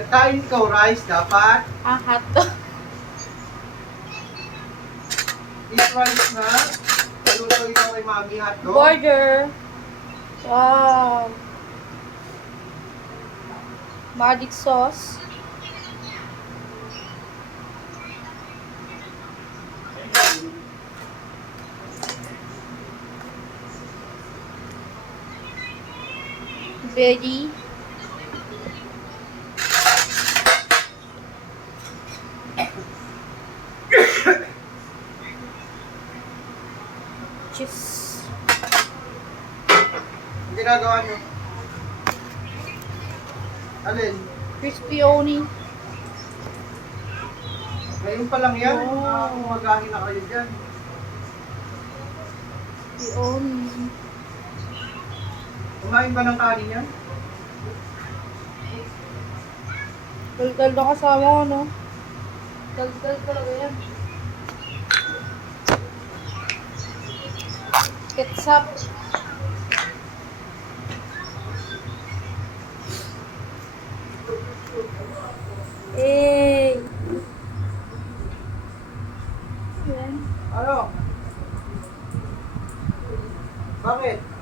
Nagkain ikaw rice dapat. Ah, hotdog. Eat rice na. Paluto ikaw kay mami hotdog. Burger. Wow. Magic sauce. Veggie. Cheese. Ang ginagawa nyo? Alin? Crispy oni. Ngayon pa lang yan. Oh. Umagahin na kayo dyan. Crispy oni. Kumain ba ng kanin yan? Dal-dal na kasama ko, no? Dal-dal talaga yan. Ketchup. Eh. Yan. Ano? Bakit?